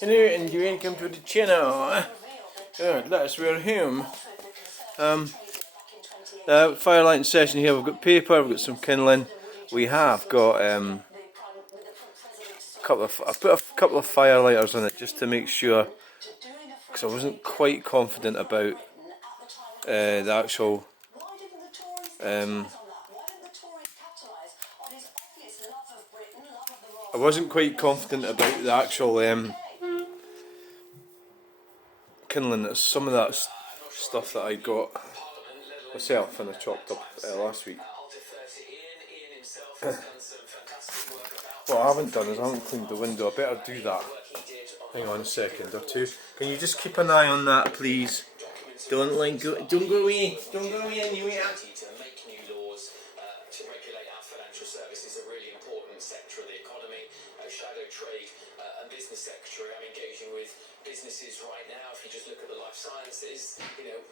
Hello, and you welcome to the channel. Good, that's where home. Fire lighting session here. We've got paper, we've got some kindling. We have got I've put a couple of fire lighters on it just to make sure, because I wasn't quite confident about the actual I wasn't quite confident about the actual kindling. That's some of that stuff that I got myself and I chopped up last week. What I haven't done is I haven't cleaned the window. I better do that. Hang on a second or two. Can you just keep an eye on that, please? Don't go away. Don't go away anywhere. To regulate our financial services, a really important sector of the economy. Shadow trade and business sector. I'm engaging with businesses right now. If you just look at the life sciences,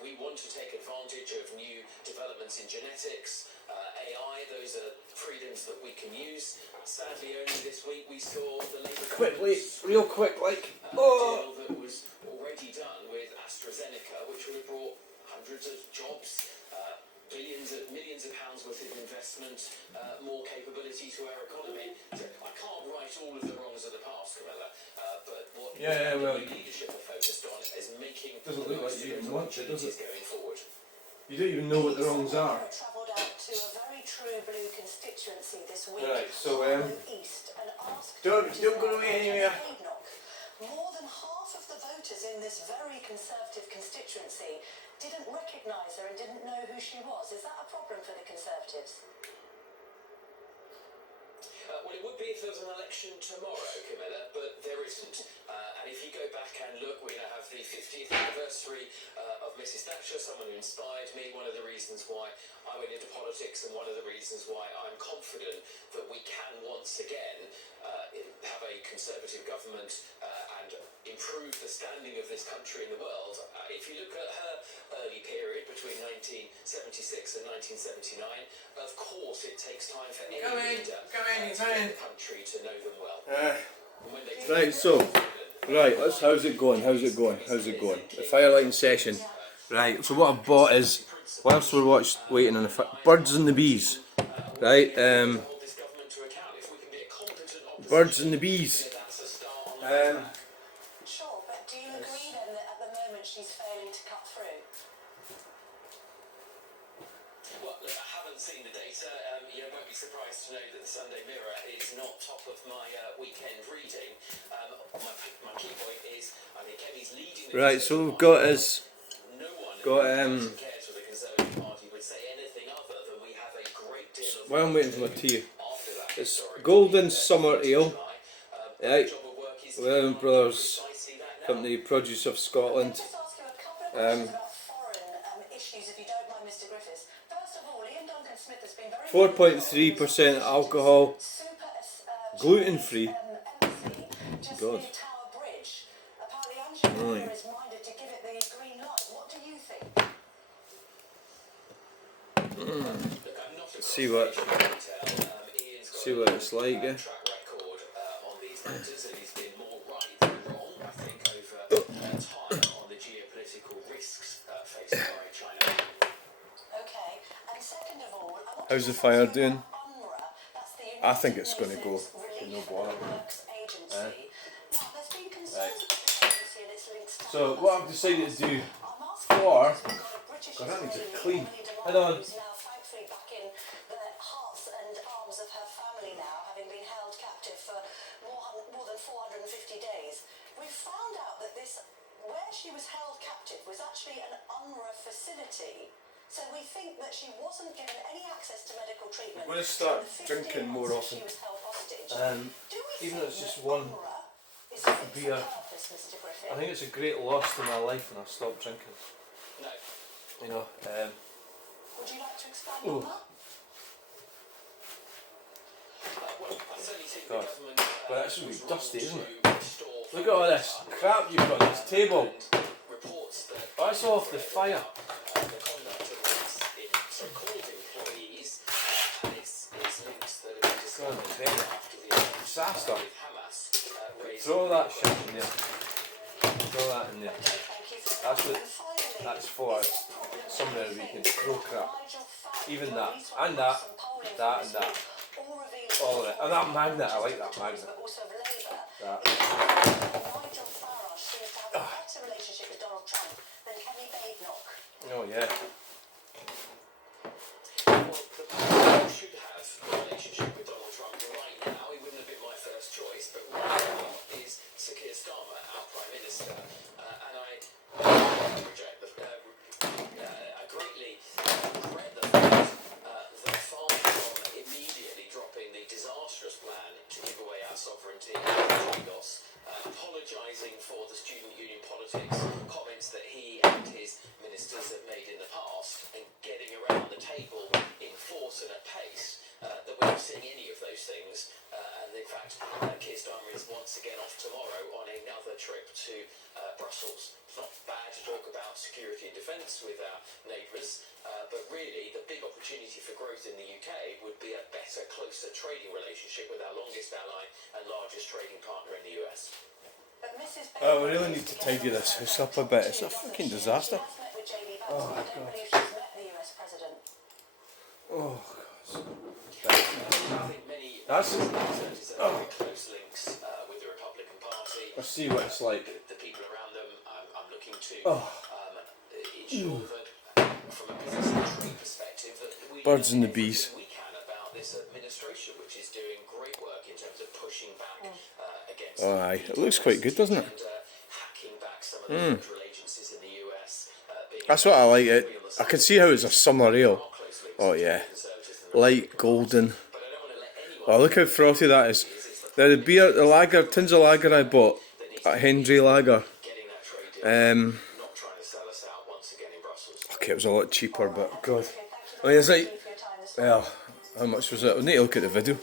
we want to take advantage of new developments in genetics, AI. Those are freedoms that we can use. Sadly, only this week we saw the Labour real quick, like deal that was already done with AstraZeneca, which would have brought hundreds of jobs. Millions of pounds worth of investment, more capability to our economy. So I can't right all of the wrongs of the past, Camilla, but what leadership are focused on is making doesn't look like you even want it, does it? Going forward. You don't even know what the wrongs are. Travelled out to a very true blue constituency this week. Right, so East and asked don't go away anywhere. More than half of the voters in this very conservative constituency didn't recognise her and didn't know who she was. Is that a problem for the Conservatives? Well, it would be if there was an election tomorrow, Camilla, but there isn't. And if you go back and look, we now have the 50th anniversary of Mrs. Thatcher, someone who inspired me, one of the reasons why I went into politics and one of the reasons why I'm confident that we can once again have a Conservative government and improve the standing of this country in the world. If you look at her early period between 1976 and 1979, of course it takes time for any leader in the country to know them well. Right, so how's it going? The fire lighting session. Right, so what I've bought is, whilst we're waiting on the birds and the bees. Right, birds and the bees. Sure, but do you agree then that at the moment she's failing to cut through? Well, look, I haven't seen the data. You won't be surprised to know that the Sunday Mirror is not top of my weekend reading. My key point is, I think Kemi's leading. Right, so we've got us. No one Got cares for the Conservative Party would say anything other than we have a great deal of. While I'm waiting for my tea, it's Golden Summer Ale. Right, William Brothers Company, produce of Scotland. Just ask you a couple of questions about foreign issues, if you don't mind, Mr. Griffiths. First of all, Ian Duncan Smith has been very 4.3% alcohol, gluten-free. God. Tower Bridge. Apparently, Angela is minded to give it the green light. What do you think? See what it's like. Track record on these matters, and he's been more right than wrong, I think, over time on the geopolitical risks faced by China. Okay, and second of all, How's the fire doing? I think it's going to go. No bother. So what I've decided to do for, God, that needs a clean. Hold on. Of her family now, having been held captive for more than 450 days. We've found out that where she was held captive was actually an UNRWA facility. So we think that she wasn't given any access to medical treatment. I'm going to start drinking more often. Even though it's just one beer. I think it's a great loss to my life when I stop drinking. No. Would you like to expand on that? God, but that's really dusty, isn't it? Look at all this crap you've got on this table. That's off the fire. God, disaster. Hamas raised. Throw that shit in there. Throw that in there. Thank you for That's what. and finally, That's for is there problems somewhere we can throw crap. Nigel Farage Even will that, release and that, some polling that, from and that. this week, all revealing All of it. And that magnet, I like that Tories, magnet. but also of Labour. That. Nigel Farage seems to have a better relationship with Donald Trump than Kenny Badenoch. Oh yeah. Well, the president should have a relationship with Donald Trump right now. He wouldn't have been my first choice, but right now is Sir Keir Starmer, our Prime Minister. And I reject the, I greatly regret the fact that far from immediately dropping the disastrous plan to give away our sovereignty to Lagos, apologising for the student union politics, comments that he and his ministers have made in the past, and getting around the table in force and at pace, that we're not seeing any of those things. And in fact, Keir Starmer is once again off tomorrow on another trip to Brussels. It's not bad to talk about security and defence with our neighbours, but really the big opportunity for growth in the UK would be a better, closer trading relationship with our longest ally and largest trading partner in the US. But Mrs. Oh, we really need to tidy this house up a bit. It's a fucking disaster. She has met with JD Vance, but I don't believe she's met the US president. Oh, I think many That's. conservatives have very close links with the Republican Party. Let's see what it's like. The people around them, I'm looking to Oh. ensure that from a business and trade perspective that we Birds do and the everything bees. we can about this administration, which is doing great work in terms of pushing back against Oh, aye. It looks quite good, doesn't it? and hacking back some of the federal agencies in the US. That's what I like. It. I can see how it's a summer ale. Oh yeah, light golden. But I don't want to let anyone Oh, look how frothy that is. Now the beer, the lager, tins of lager I bought at Hendry Lager. getting that trade in, Um, not trying to sell us out once again in Brussels. okay, it was a lot cheaper, but God. Okay, thank you I mean, it's very like, much for your time this well, how much was it? I need to look at the video.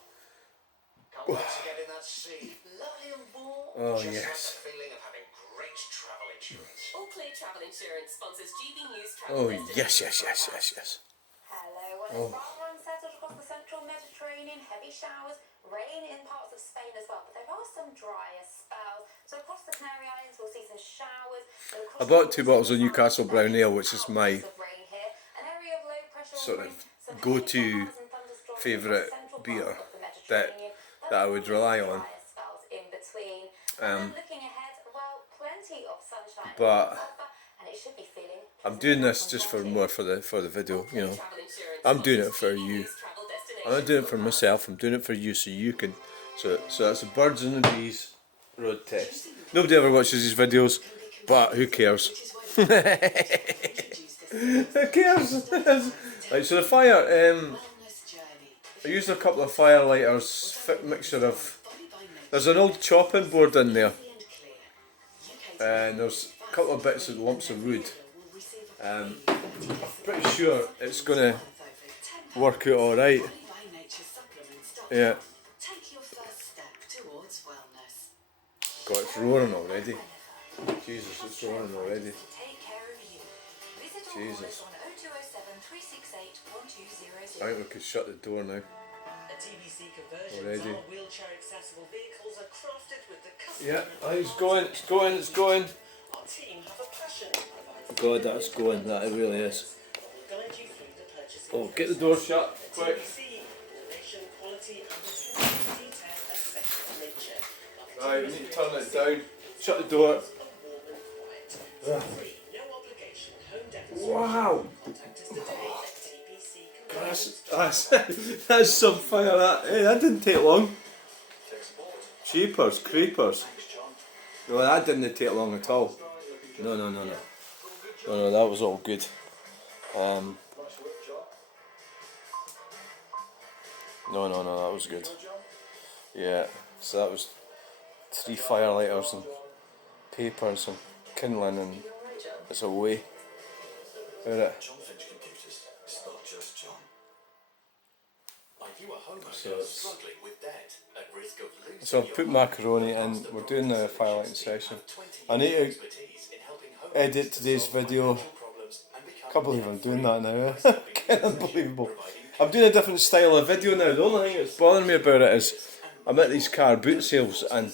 Can't wait to get in that sea. Lovely and warm. Oh Just like yes. the feeling of having great travel insurance. All Clear Travel Insurance sponsors GB News Travel. Oh Destination. yes. Hello, well, it's rather unsettled across the central Mediterranean, heavy showers, rain in parts of Spain as well, but there are some drier spells. So across the Canary Islands, we'll see some showers. I bought 2 bottles of Newcastle Brown Ale, which is my sort of go-to favourite beer that I would rely on. But I'm doing this just for more for the video, you know. I'm doing it for you. I'm not doing it for myself. I'm doing it for you, so you can. So that's the Birds and the Bees road test. Nobody ever watches these videos, but who cares? Who cares? Right, so the fire. I used a couple of fire lighters, mixture of. There's an old chopping board in there, and there's a couple of bits of lumps of wood. I'm pretty sure it's gonna work out all right. Yeah. God, it's roaring already. Jesus, it's roaring already. Jesus. I think we could shut the door now. TBC conversions Already. are wheelchair accessible vehicles are crafted with the custom. Yeah, I think it's going. Our team have a passion. God, that's going, that it really is. We'll guide you through the purchasing Oh, get the door shut, quick. TBC, innovation, quality, and attention to detail are second nature. Right, we need to turn it down. Shut the door. Warm and quiet. Free, no obligation, home demonstration. Wow. Contact us today at TBC Conversions. That's some fire, that. Hey, that didn't take long. Cheapers, creepers. No, that didn't take long at all. No, that was all good. No, that was good. Yeah, so that was 3 fire lighters and papers and kindling, and it's away. Look at it. John Finch Computers. It's not just John. Are you a homeowner So it's- struggling with debt? At So I've put macaroni in. We're doing the firelighting session. I need to edit today's video. Can't believe I'm doing that now. Kind of unbelievable. I'm doing a different style of video now. The only thing that's bothering me about it is I'm at these car boot sales, and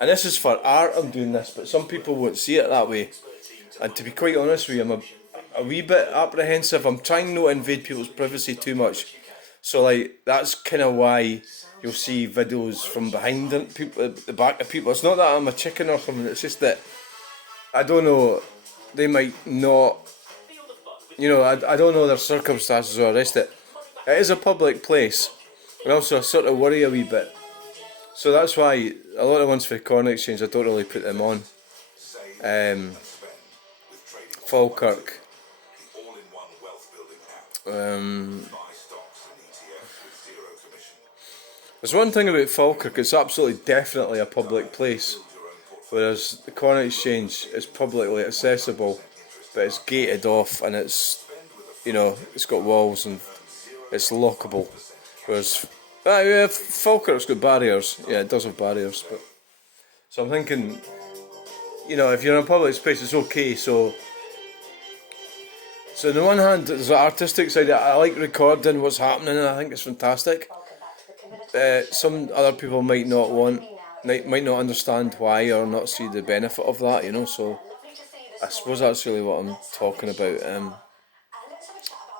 this is for art. I'm doing this, but some people won't see it that way. And to be quite honest with you, I'm a wee bit apprehensive. I'm trying not to invade people's privacy too much. So like that's kind of why you'll see videos from behind the back of people. It's not that I'm a chicken or something. It's just that I don't know. They might not. You know, I don't know their circumstances or the rest of it. It is a public place, and also I sort of worry a wee bit. So that's why a lot of ones for Corn Exchange I don't really put them on. Falkirk. There's one thing about Falkirk, it's absolutely definitely a public place, whereas the Corn Exchange is publicly accessible, but it's gated off and it's, you know, it's got walls and it's lockable. Whereas Falkirk's got barriers. Yeah, it does have barriers, but so I'm thinking, you know, if you're in a public space, it's okay. So on the one hand, there's the artistic side. I like recording what's happening, and I think it's fantastic. Some other people might not understand why or not see the benefit of that, you know. So I suppose that's really what I'm talking about.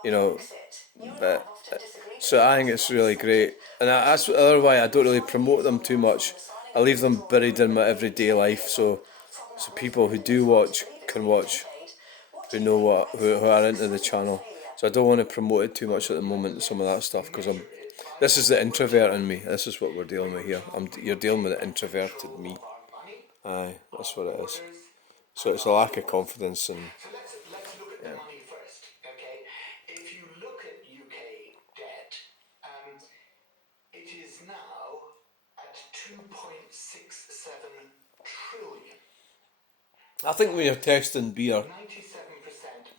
You know, but so I think it's really great, and that's the other why I don't really promote them too much. I leave them buried in my everyday life, so people who do watch can watch, who know who are into the channel. So I don't want to promote it too much at the moment, some of that stuff, because this is the introvert in me. This is what we're dealing with here. You're dealing with the introverted me. Aye, that's what it is. So it's a lack of confidence and. Let's look at the money first, okay? If you look at UK debt, it is now at 2.67 trillion. I think when you're testing beer, 97%.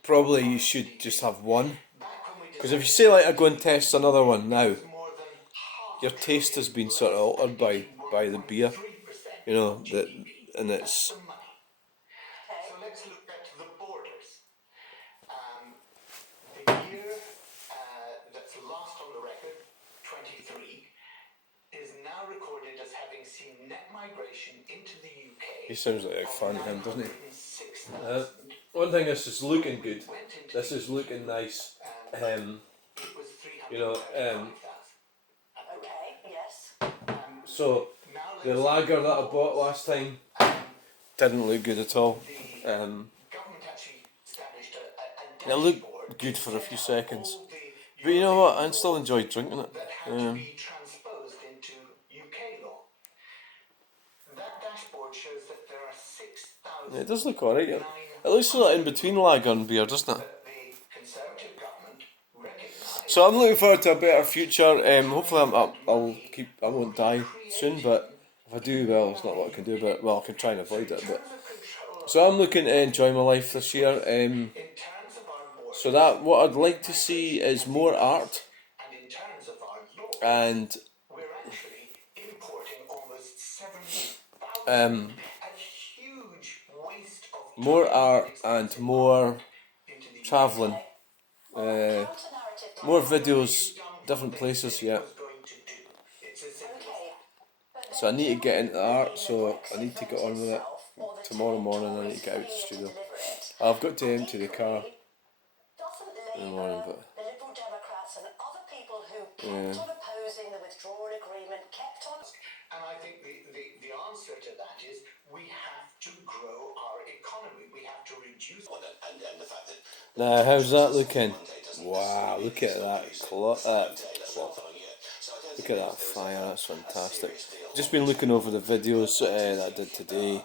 probably you should just have one. Because if you say like I go and test another one now, your taste has been sort of altered by the beer, you know, and it's. So let's look at the borders. The year that's last on the record, 23, is now recorded as having seen net migration into the UK. He sounds like a fan of him, doesn't he? 906,000. One thing, this is looking good. This is looking nice. It was You know, 305,000. Okay, yes. So the lager that I bought last time didn't look good at all. Government actually established a It looked good for a few seconds, but you know what? I still enjoyed drinking it. that had to be transposed into UK law. That dashboard shows that there are 6,000. It does look alright. It looks sort of in between lager and beer, doesn't it? The Conservative government recognised. So I'm looking forward to a better future. Hopefully I won't die soon, but if I do, well, there's not a lot I can do about it. Well, I can try and avoid it, but. So I'm looking to enjoy my life this year. In terms of our borders, So that what I'd like to see is more art and in terms of our law, and we're actually importing almost 7,000. A huge waste of more art and more into the travelling. Counter-narrative More videos, different places, yeah. going to do. It's as simple as Okay, but So I need to get into the art, so I need to get on with it. Tomorrow morning I need to get out to the studio. I've got to empty the car in the morning, but the Liberal Democrats and other people who kept on opposing the withdrawal agreement, kept on. And I think the answer to that is we have to grow our economy. We have to reduce. And the fact that now how's that looking? Wow, look at that clock. Look at that fire, that's fantastic. Just been looking over the videos that I did today,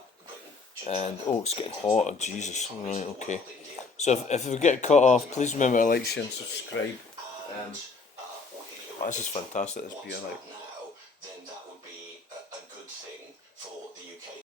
and oh, it's getting hot. Oh, Jesus. Right, okay. So if we get cut off, please remember to like, share, and subscribe. This is fantastic. This beer, like. now, then that would be a good thing for the UK.